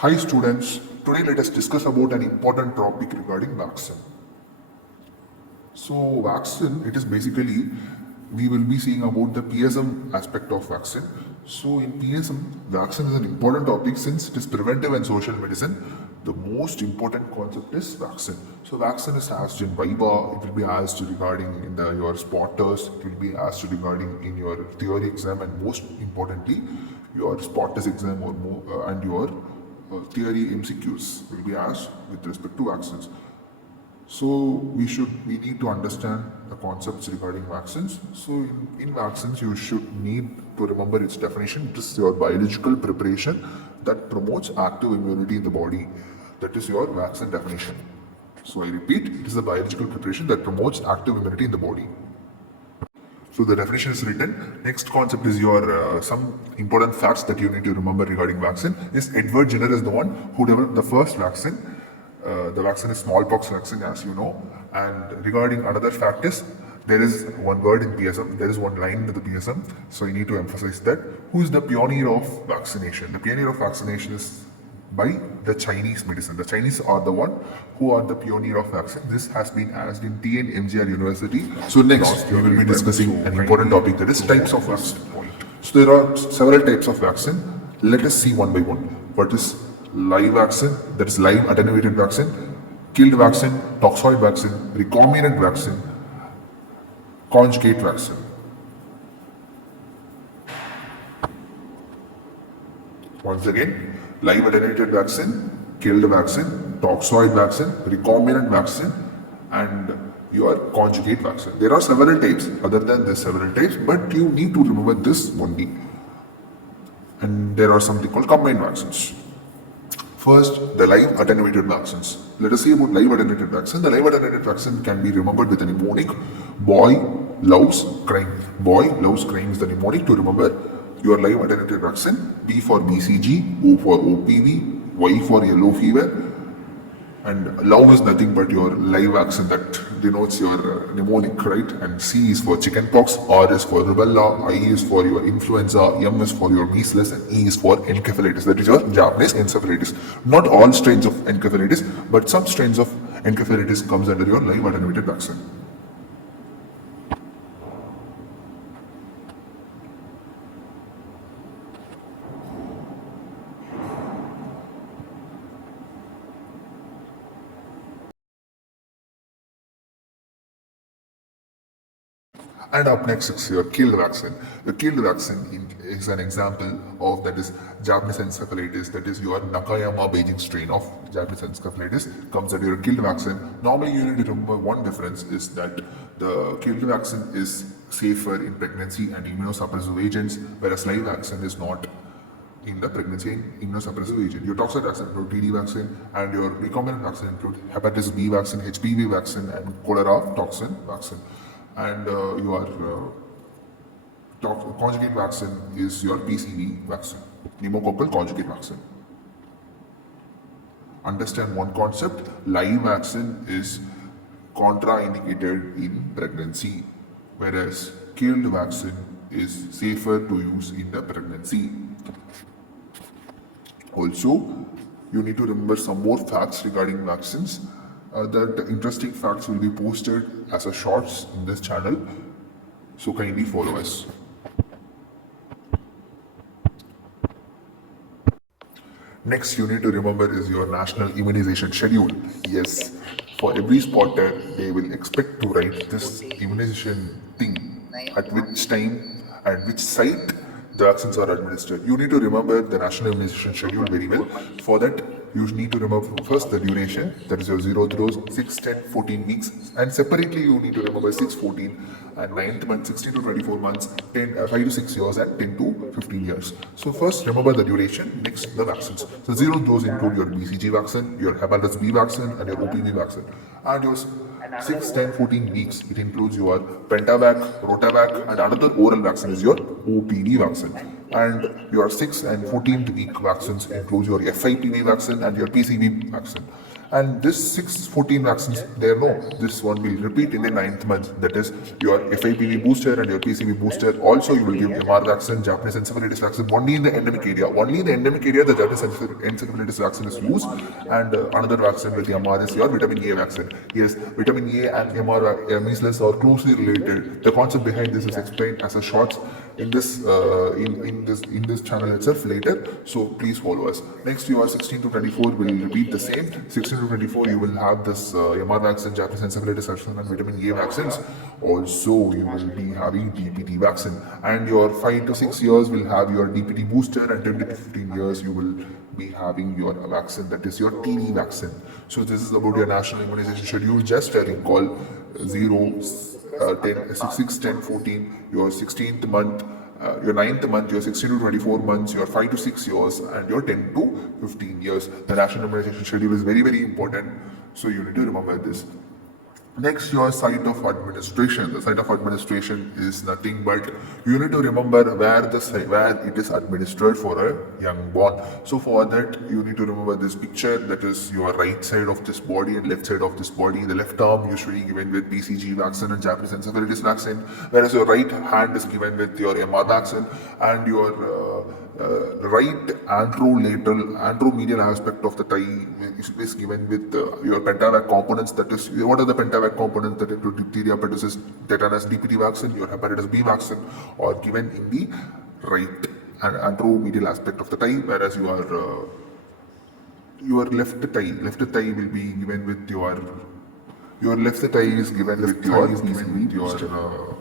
Hi students, today let us discuss about an important topic regarding vaccine. So vaccine, it is basically, we will be seeing about the PSM aspect of vaccine. So in PSM, vaccine is an important topic since it is preventive and social medicine. The most important concept is vaccine. So vaccine is asked in VIVA, it will be asked regarding in your spotters, it will be asked regarding in your theory exam, and most importantly, your spotters exam and your theory MCQs will be asked with respect to vaccines. So we need to understand the concepts regarding vaccines. So in vaccines, you should need to remember its definition. It is your biological preparation that promotes active immunity in the body. That is your vaccine definition. So I repeat, it is a biological preparation that promotes active immunity in the body. So the definition is written. Next concept is your some important facts that you need to remember regarding vaccine. Is Edward Jenner is the one who developed the first vaccine. The vaccine is smallpox vaccine, as you know. And regarding another fact is, there is one word in PSM, there is one line in the PSM. So you need to emphasize that. Who is the pioneer of vaccination? The pioneer of vaccination is by the Chinese medicine. The Chinese are the one who are the pioneer of vaccine. This has been asked in TN MGR University. So next we will be discussing an important topic, that is types of vaccine. So there are several types of vaccine. Let us see one by one. What is live vaccine? That is live attenuated vaccine, killed vaccine, toxoid vaccine, recombinant vaccine, conjugate vaccine. Once again, live attenuated vaccine, killed vaccine, toxoid vaccine, recombinant vaccine, and your conjugate vaccine. There are several types, other than these several types, but you need to remember this only. And there are something called combined vaccines. First, the live attenuated vaccines. Let us see about live attenuated vaccine. The live attenuated vaccine can be remembered with a mnemonic: boy loves crime. Boy loves crime is the mnemonic to remember your live attenuated vaccine. B for BCG, O for OPV, Y for yellow fever, and love is nothing but your live vaccine that denotes your mnemonic, right? And C is for chickenpox, R is for rubella, I is for your influenza, M is for your measles, and E is for encephalitis. That is your Japanese encephalitis. Not all strains of encephalitis, but some strains of encephalitis comes under your live attenuated vaccine. And up next is your killed vaccine. The killed vaccine is an example of, that is Japanese encephalitis, that is your Nakayama Beijing strain of Japanese encephalitis comes under your killed vaccine. Normally you need to remember one difference is that the killed vaccine is safer in pregnancy and immunosuppressive agents, whereas live vaccine is not in the pregnancy and immunosuppressive agent. Your toxoid vaccine include TD vaccine, and your recombinant vaccine include hepatitis B vaccine, HPV vaccine, and cholera toxin vaccine. And your conjugate vaccine is your PCV vaccine, pneumococcal conjugate vaccine. Understand one concept: live vaccine is contraindicated in pregnancy, whereas killed vaccine is safer to use in the pregnancy. Also, you need to remember some more facts regarding vaccines. That interesting facts will be posted as a shorts in this channel, so kindly follow us. Next you need to remember is your national immunization schedule. Yes, for every spotter they will expect to write this immunization thing, at which time, at which site the vaccines are administered. You need to remember the national immunization schedule very well. For that, you need to remember first the duration, that is your 0th dose, 6, 10, 14 weeks, and separately you need to remember 6, 14, and 9th month, 16 to 24 months, 5 to 6 years, and 10 to 15 years. So first remember the duration, next the vaccines. So 0th dose include your BCG vaccine, your hepatitis B vaccine, and your OPV vaccine. And your 6, 10, 14 weeks, it includes your Pentavac, Rotavac, and another oral vaccine is your OPV vaccine. And your 6th and 14th week vaccines include your FIPV vaccine and your PCV vaccine. And this 614 vaccines, there no, this one will repeat in the ninth month. That is your FIPV booster and your PCV booster. Also, you will give MR vaccine, Japanese encephalitis vaccine, only in the endemic area. Only in the endemic area, the Japanese encephalitis vaccine is used. And another vaccine with the MR is your vitamin A vaccine. Yes, vitamin A and MR measles are closely related. The concept behind this is explained as a short in this channel itself later. So please follow us. Next, you are 16 to 24 will repeat the same. 16 to 24 you will have this MR vaccine, Japanese encephalitis vaccine, and vitamin A vaccines. Also, you will be having DPT vaccine, and your 5 to 6 years will have your DPT booster, and 10 to 15 years you will be having your vaccine, that is your TB vaccine. So this is about your national immunization schedule. Just a recall: 0, 10, 6, 10, 14, your 16th month, your 9th month, your 16 to 24 months, your 5 to 6 years, and your 10 to 15 years. The national immunization schedule is very, very important. So you need to remember this. Next, your site of administration. The site of administration is nothing but you need to remember where it is administered for a young born. So for that, you need to remember this picture. That is your right side of this body and left side of this body. The left arm usually given with BCG vaccine and Japanese encephalitis vaccine, whereas your right hand is given with your MR vaccine, and your right anteromedial aspect of the thigh is given with your pentavac components. That is, what are the pentavac components that include diphtheria, pertussis, tetanus, DPT vaccine, your hepatitis B vaccine, or given in the right and anteromedial aspect of the thigh, whereas your left thigh will be given with your left thigh is given with your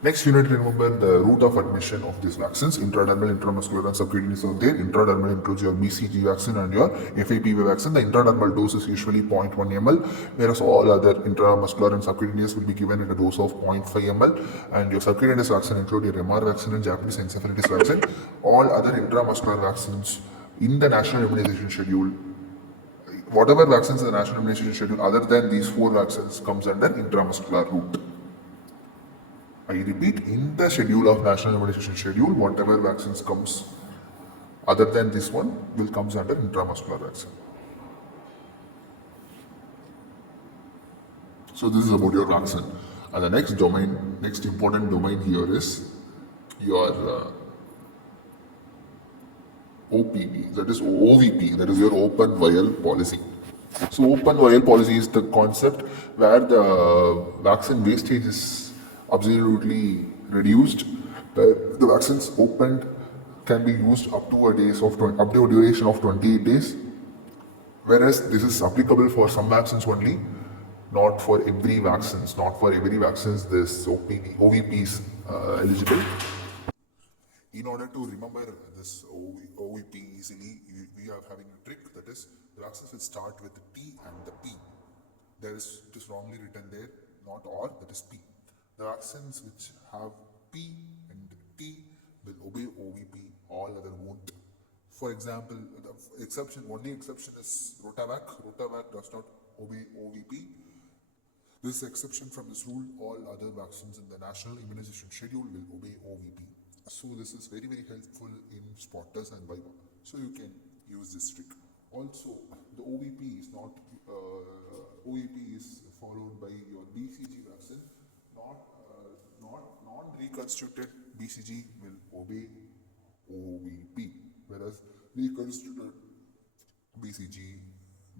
Next, you need to remember the route of admission of these vaccines: intradermal, intramuscular, and subcutaneous are there. Intradermal includes your BCG vaccine and your FAPV vaccine. The intradermal dose is usually 0.1 ml, whereas all other intramuscular and subcutaneous will be given at a dose of 0.5 ml. And your subcutaneous vaccine include your MR vaccine and Japanese encephalitis vaccine. All other intramuscular vaccines in the national immunization schedule, whatever vaccines in the national immunization schedule other than these 4 vaccines, comes under intramuscular route. I repeat, in the schedule of national immunization schedule, whatever vaccines comes other than this one will comes under intramuscular vaccine. So this is about your vaccine. And the next important domain here is your OPV, that is OVP, that is your open vial policy. So open vial policy is the concept where the vaccine wastage is absolutely reduced. The vaccines opened can be used up to a duration of 28 days, whereas this is applicable for some vaccines only, not for every vaccines. Not for every vaccines this OVP is eligible. In order to remember this OVP easily, we are having a trick, that is the vaccines will start with T and the P. It is wrongly written there, not or, that is P. The vaccines which have P and T will obey OVP, all other won't. For example, the only exception is Rotavac. Rotavac does not obey OVP. This exception from this rule, all other vaccines in the national immunization schedule will obey OVP. So this is very, very helpful in spotters and viva. So you can use this trick. Also, the OVP is not OVP is followed by your BCG vaccine. Non-reconstructed BCG will obey OVP, whereas reconstructed BCG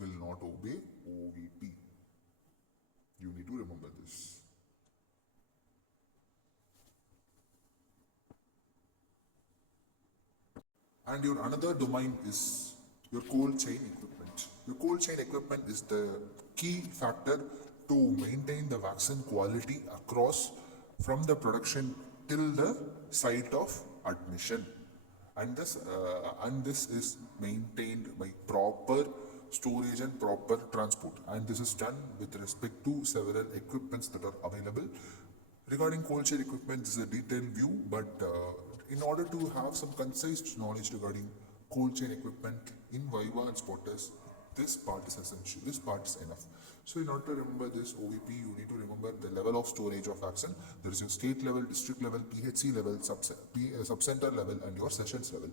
will not obey OVP. You need to remember this. And your another domain is your cold chain equipment. Your cold chain equipment is the key factor to maintain the vaccine quality across from the production till the site of admission. And this is maintained by proper storage and proper transport, and this is done with respect to several equipments that are available. Regarding cold chain equipment, this is a detailed view, but in order to have some concise knowledge regarding cold chain equipment in Viva and Spotters, this part is essential, this part is enough. So in order to remember this OVP, you need to remember the level of storage of vaccine. There is your state level, district level, PHC level, subcenter level, and your sessions level.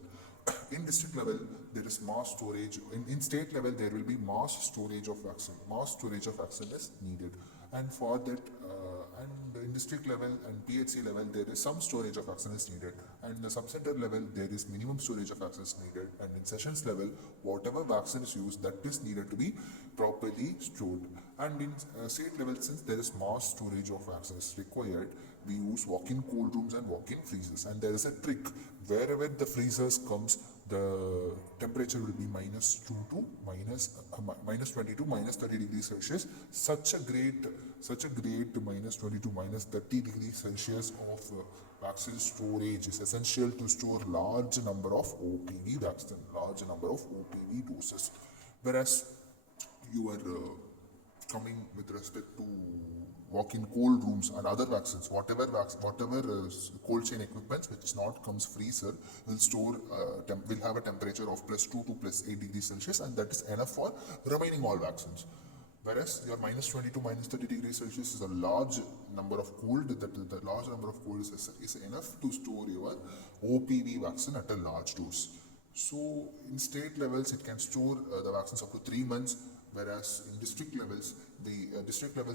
In district level, there is mass storage. In state level, there will be mass storage of vaccine. Mass storage of vaccine is needed. And for that, and in district level and PHC level, there is some storage of vaccine is needed. And the subcenter level, there is minimum storage of vaccine is needed. And in sessions level, whatever vaccine is used, that is needed to be properly stored. And in state level, since there is mass storage of vaccines required, we use walk-in cold rooms and walk-in freezers. And there is a trick. Wherever the freezers comes, the temperature will be -2 to -20 to -30 degrees Celsius. Such a great -20 to -30 degrees Celsius of vaccine storage is essential to store large number of OPV vaccine, large number of OPV doses. Whereas you are coming with respect to walk-in cold rooms and other vaccines, whatever cold chain equipments which not comes freezer will store will have a temperature of +2 to +8 degrees Celsius, and that is enough for remaining all vaccines. Whereas your -20 to -30 degrees Celsius is a large number of cold, that the large number of cold is enough to store your OPV vaccine at a large dose. So in state levels, it can store the vaccines up to 3 months. Whereas in district levels,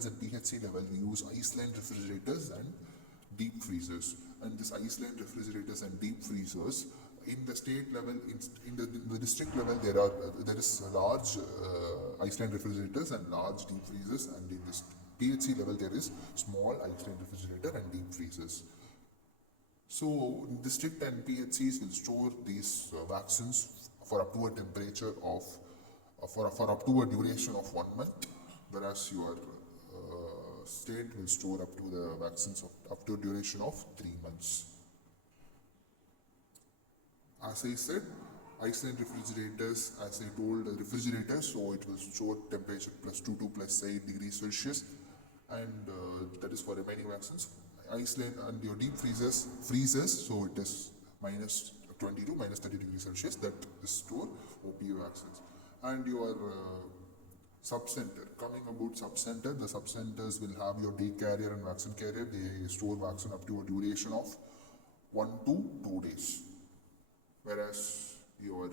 and PHC level, we use ice-line refrigerators and deep freezers. And this ice-line refrigerators and deep freezers, in the state level, in the district level, there is large ice-line refrigerators and large deep freezers, and in this PHC level, there is small ice-line refrigerator and deep freezers. So district and PHCs will store these vaccines for up to a temperature of for up to a duration of 1 month, whereas your state will store up to the vaccines of up to a duration of 3 months. As I said, ice-line refrigerators, as I told, refrigerators, so it will store temperature +2 to +8 degrees Celsius, and that is for remaining vaccines. Ice-line and your deep freezers, so it is -20 to -30 degrees Celsius, that is store OPV vaccines. And your subcenter, coming about subcenter, the subcenters will have your day carrier and vaccine carrier. They store vaccine up to a duration of 1 to 2 days. Whereas your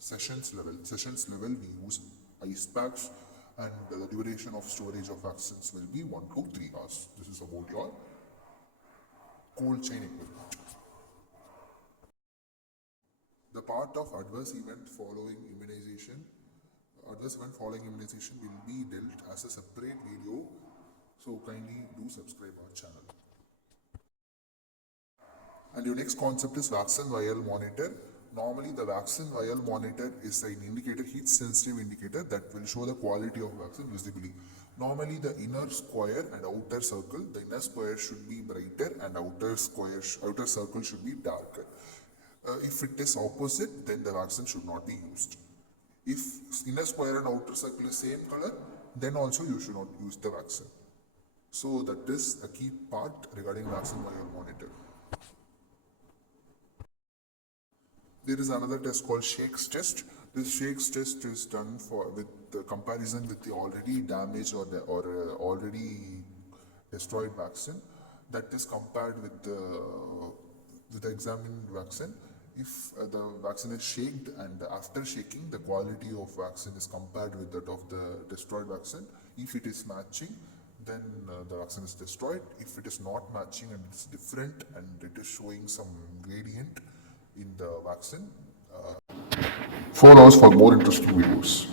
sessions level, we use ice packs, and the duration of storage of vaccines will be 1 to 3 hours. This is about your cold chain equipment. The part of adverse event following immunization will be dealt as a separate video, so kindly do subscribe our channel. And your next concept is vaccine vial monitor. Normally the vaccine vial monitor is an indicator, heat sensitive indicator, that will show the quality of vaccine visibly. Normally the inner square and outer circle, the inner square should be brighter and outer circle should be darker. If it is opposite, then the vaccine should not be used. If inner square and outer circle is same color, then also you should not use the vaccine. So that is a key part regarding vaccine vial monitor. There is another test called Shakes test. This Shakes test is done with the comparison with the already damaged or already destroyed vaccine. That is compared with the examined vaccine. If the vaccine is shaked, and after shaking, the quality of vaccine is compared with that of the destroyed vaccine. If it is matching, then the vaccine is destroyed. If it is not matching and it's different and it is showing some gradient in the vaccine, follow us for more interesting videos.